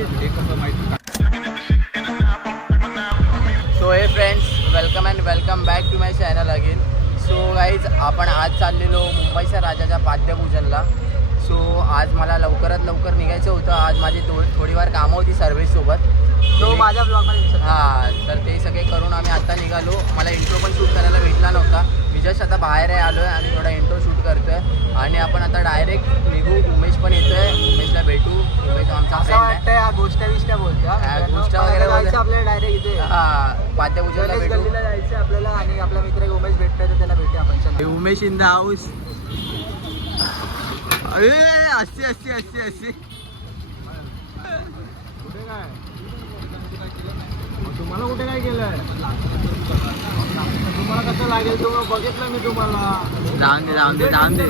So hey friends, welcome and welcome back to my channel again. So guys, आपण आज चाललेलो मुंबईच्या राजाच्या पाद्यपूजनला. सो आज मला लवकरात लवकर निघायचं होतं. आज माझी थोडीफार कामं होती सर्व्हिससोबत. तो माझ्या ब्लॉगमध्ये दिसत. हां, तर ते सगळे करून आम्ही आता निघालो. मला इंट्रो पण शूट करायला भेटला नव्हता. मी जस्ट आता बाहेर आलो आहे आणि थोडा इंट्रो शूट करतो आहे. आणि आपण आता डायरेक्ट निघू. उमेश पण येतो आहे. उमेशला भेटू. उमेश आमचा फ्रेंड आहे. गोष्ट बोलतो. गोष्ट वगैरे आपल्याला डायरेक्ट इथे हां पाद्यपूजनला भेटू. जायचं आपल्याला. आणि आपला मित्र उमेश भेटतोय तर त्याला भेटू आपण. Umesh in the house. अरे अशी तुम्हाला कुठे काय केलंय? तुम्हाला कसं लागेल तुम्हाला बघितलं मी तुम्हाला. जाऊन दे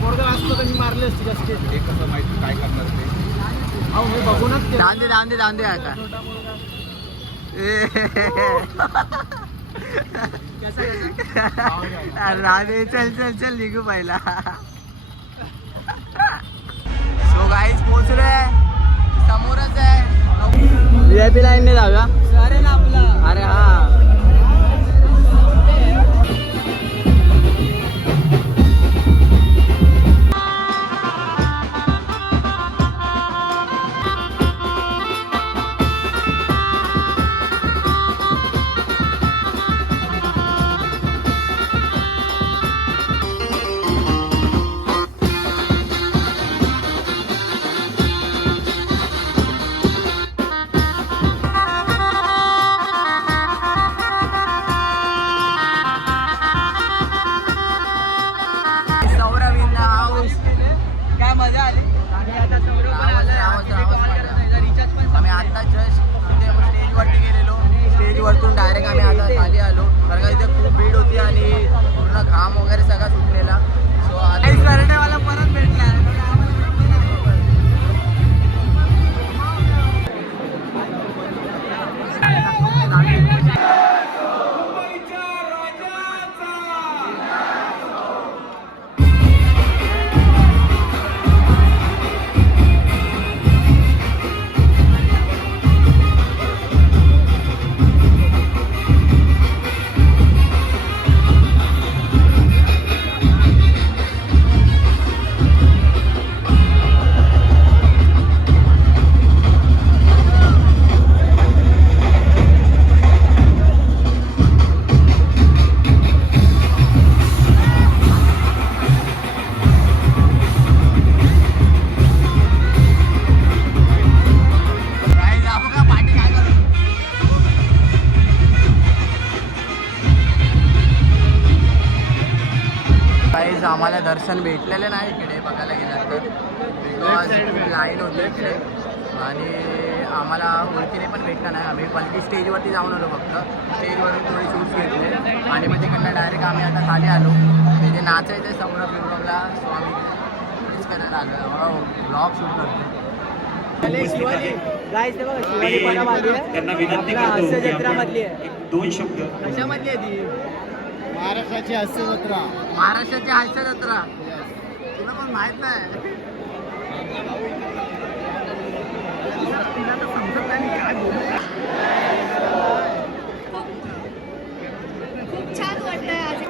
पोरगा असतो तर मी मारले असते जास्त. हे कसं माहिती काय करणार ते? अहो मी बघूनच जाऊन दे आता. राधे चल निघू पहिला. सो गाईज पोहोचलोय. समोरच आहे. VIP लाईनने जाऊया. अरे ना आपला. अरे हा. आम्ही आता जस्ट तिथे स्टेजवरती गेलेलो. स्टेजवरतून डायरेक्ट आम्ही आता खाली आलो. कारण का इथे खूप भीड होती आणि पूर्ण घाम वगैरे सगळा सुटलेला. सो आता मला परत भेटला. आम्हाला दर्शन भेटलेलं नाही इकडे बघायला गेलं तर. बिकॉज खूप लाईन होती इकडे आणि आम्हाला ओळखीने पण भेटलं नाही. आम्ही पलकी स्टेजवरती जाऊन आलो. फक्त स्टेजवरून थोडे शूट्स घेतले आणि मग तिकडनं डायरेक्ट आम्ही आता खाली आलो. तिथे नाचायचं आहे सौरभ बिंबला. सो आम्ही तेच करायला आलो. ब्लॉग शूट करतो. त्यांना विनंती करतो. 2 शब्द. कशामधली आहे ती? महाराष्ट्राची हास्य जत्रा. महाराष्ट्राची हास्य जत्रा. तुला पण माहित नाही. खूप छान वाटतंय आज.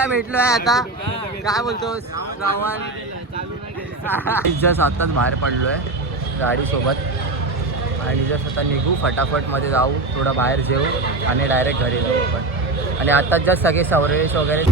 भेटलोय आता काय बोलतोस श्रावण जस्ट आताच बाहेर पडलोय गाडी सोबत आणि जस्ट आता निघू फटाफट मध्ये जाऊ थोडं बाहेर जेऊ आणि डायरेक्ट घरी जाऊ आपण आणि आता जस्ट सगळे सवरेश वगैरे